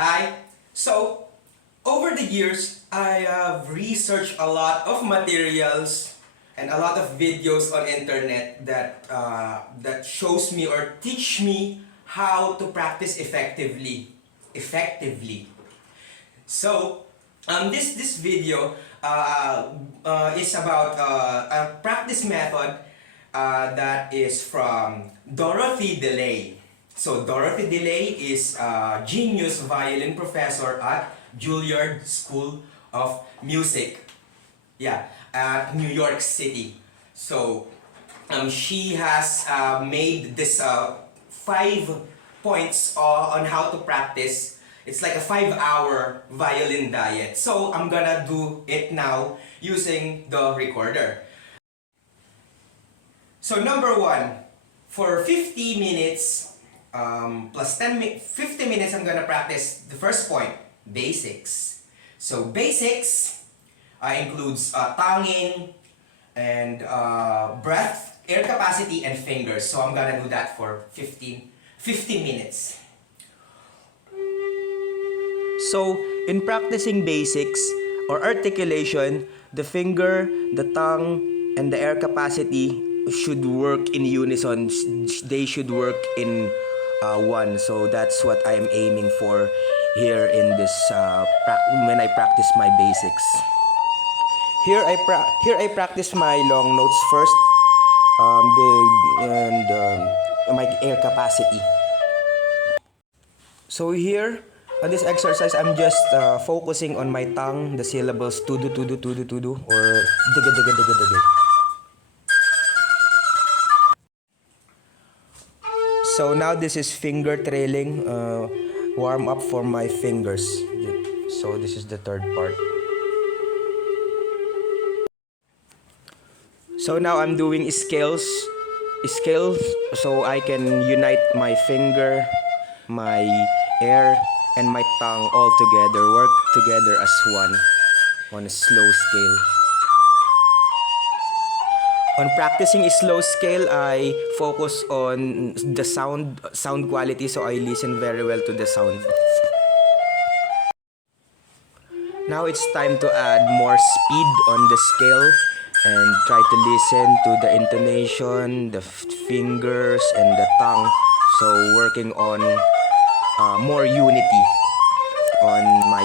Hi. So, over the years, I have researched a lot of materials and a lot of videos on internet that shows me or teach me how to practice effectively. So, this video is about a practice method that is from Dorothy DeLay. So Dorothy DeLay is a genius violin professor at Juilliard School of Music. Yeah, at New York City. So she has made this 5 points on how to practice. It's like a 5-hour violin diet. So I'm gonna do it now using the recorder. So number one, for 50 minutes plus 50 minutes, I'm gonna practice the first point, basics. So basics includes tonguing and breath, air capacity, and fingers. So I'm gonna do that for 50 minutes. So in practicing basics or articulation, the finger, the tongue, and the air capacity should work in unison. They should work in one. So that's what I'm aiming for here in this when I practice my basics. Here I practice my long notes first, my air capacity. So here on this exercise, I'm just focusing on my tongue, the syllables tudu tudu tudu tudu or diga diga diga diga. So now this is finger trailing, warm up for my fingers. So this is the third part. So now I'm doing scales so I can unite my finger, my air, and my tongue all together, work together as one on a slow scale. On practicing a slow scale, I focus on the sound quality, so I listen very well to the sound. Now it's time to add more speed on the scale and try to listen to the intonation, the fingers, and the tongue. So working on more unity on my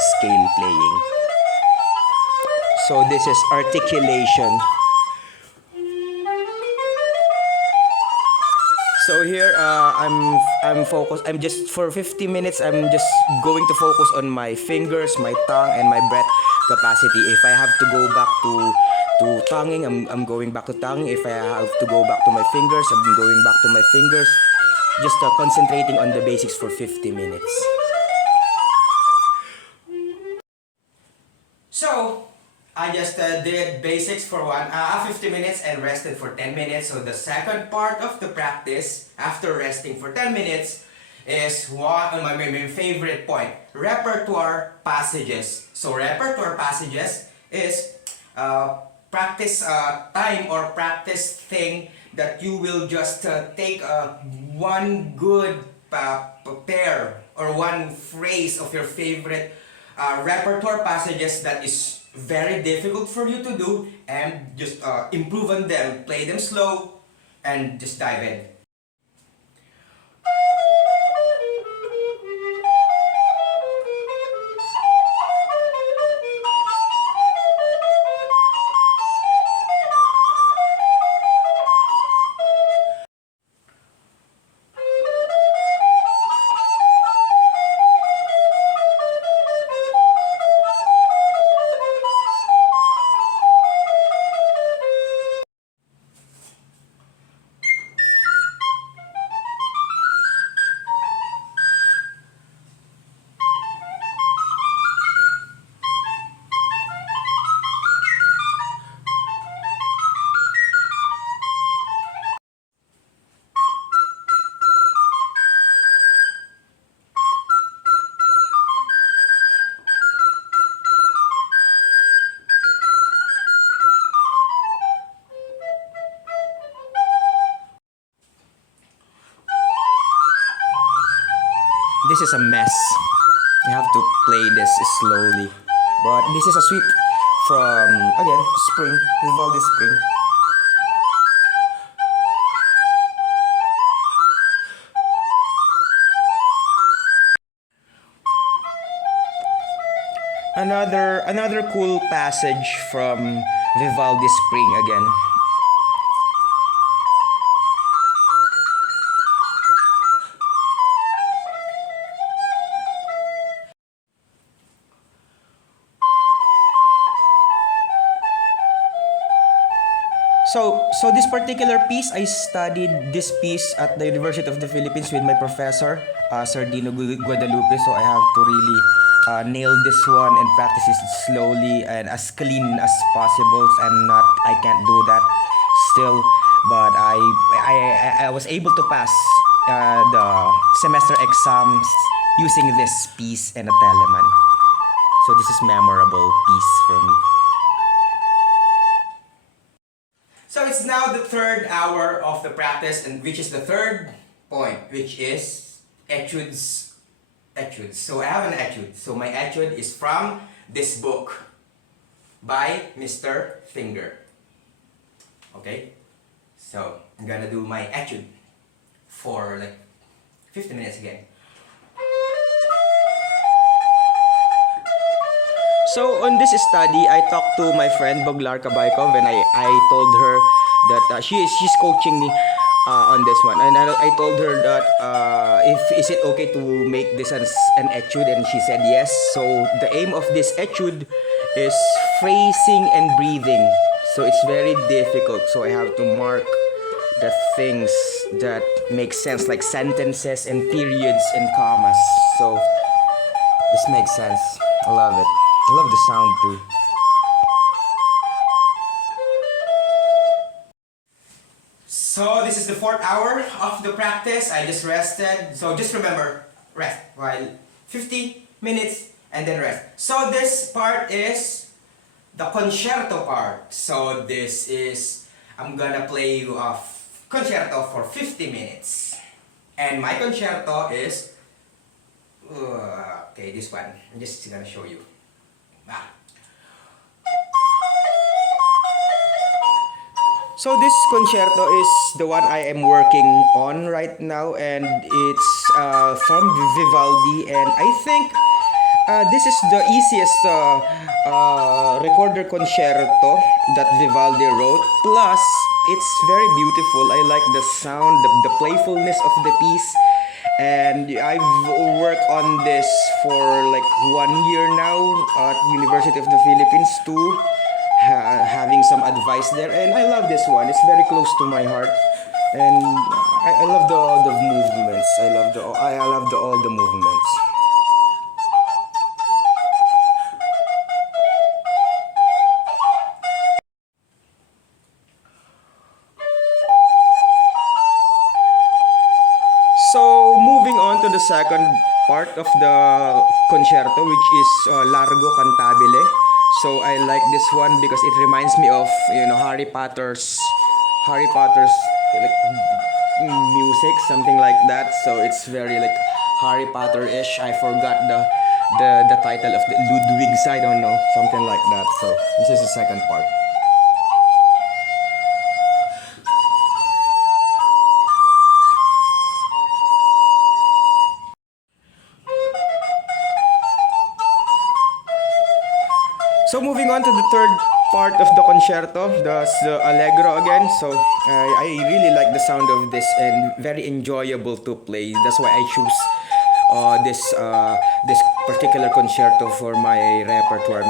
scale playing. So this is articulation. So here I'm focused. I'm just for 50 minutes. I'm just going to focus on my fingers, my tongue, and my breath capacity. If I have to go back to tonguing, I'm going back to tonguing. If I have to go back to my fingers, I'm going back to my fingers. Just concentrating on the basics for 50 minutes. So I just did basics for 50 minutes and rested for 10 minutes. So the second part of the practice after resting for 10 minutes is one of my favorite point, repertoire passages. So repertoire passages is practice time or practice thing that you will just take one good pair or one phrase of your favorite repertoire passages that is very difficult for you to do and just improve on them, play them slow, and just dive in. This is a mess. You have to play this slowly. But this is a sweep from, again, Spring, Vivaldi Spring. Another cool passage from Vivaldi Spring again. So this particular piece, I studied this piece at the University of the Philippines with my professor, Sir Dino Guadalupe. So I have to really nail this one and practice it slowly and as clean as possible. I can't do that still, but I was able to pass the semester exams using this piece and a teleman. So this is memorable piece for me. So it's now the third hour of the practice, and which is the third point, which is etudes. So I have an etude. So my etude is from this book by Mr. Finger. Okay? So I'm gonna do my etude for like 50 minutes again. So on this study, I talked to my friend Boglar Kabaykov, and I told her that she's coaching me on this one, and I told her that if is it okay to make this as an etude, and she said yes. So the aim of this etude is phrasing and breathing. So it's very difficult. So I have to mark the things that make sense, like sentences and periods and commas. So this makes sense. I love it. I love the sound too. So this is the fourth hour of the practice. I just rested. So just remember, rest while 50 minutes and then rest. So this part is the concerto part. So this is, I'm gonna play you a concerto for 50 minutes. And my concerto is, okay, this one. I'm just gonna show you. So this concerto is the one I am working on right now, and it's from Vivaldi, and I think this is the easiest recorder concerto that Vivaldi wrote. Plus, it's very beautiful. I like the sound, the playfulness of the piece, and I've worked on this for like 1 year now at University of the Philippines too. Having some advice there, and I love this one. It's very close to my heart, and I love the movements. I love all the movements. So moving on to the second part of the concerto, which is Largo Cantabile. So I like this one because it reminds me of Harry Potter's like music, something like that. So it's very like Harry Potter-ish. I forgot the title of the Ludwig's. I don't know, something like that. So this is the second part. So moving on to the third part of the concerto, the allegro again. So I really like the sound of this and very enjoyable to play. That's why I choose this particular concerto for my repertoire.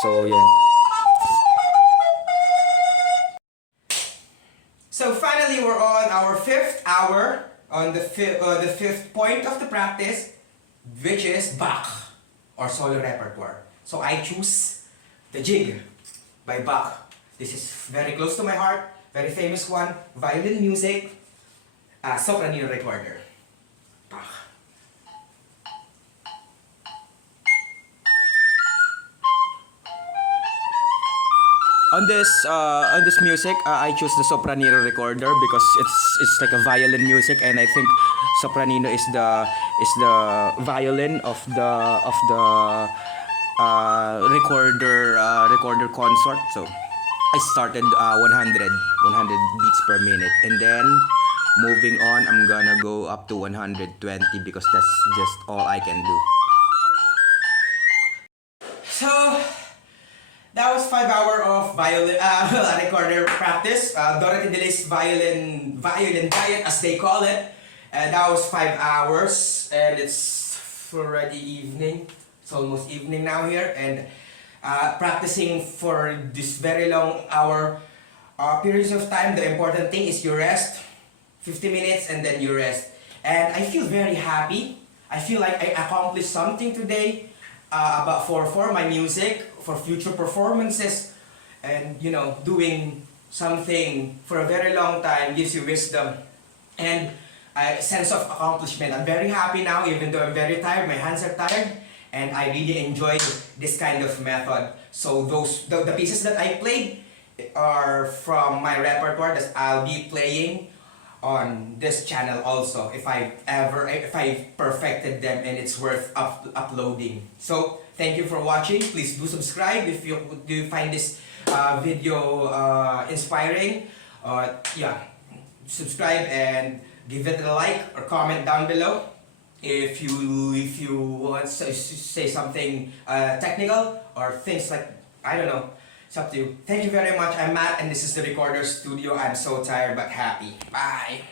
So yeah. So finally, we're on our fifth hour on the fifth point of the practice, which is Bach or solo repertoire. So I choose the Jig by Bach. This is very close to my heart, very famous one, violin music, sopranino recorder. Bach. On this music, I choose the sopranino recorder because it's like a violin music, and I think sopranino is the violin of the recorder consort. So I started 100 beats per minute, and then moving on, I'm gonna go up to 120 because that's just all I can do. So that was 5 hours of violin recorder practice. Dorothy DeLay's violin diet, as they call it. And that was 5 hours, and it's already evening. It's almost evening now here, and practicing for this very long hour periods of time. The important thing is you rest, 50 minutes, and then you rest. And I feel very happy. I feel like I accomplished something today about for my music, for future performances, and doing something for a very long time gives you wisdom and a sense of accomplishment. I'm very happy now, even though I'm very tired. My hands are tired, and I really enjoyed this kind of method. So the pieces that I played are from my repertoire that I'll be playing on this channel also if I perfected them and it's worth uploading. So thank you for watching. Please do subscribe if you do find this video inspiring. Yeah, subscribe and give it a like or comment down below if you want to say something technical or things like, I don't know. It's up to you. Thank you very much. I'm Matt, and this is the Recorder Studio. I'm so tired but happy. Bye.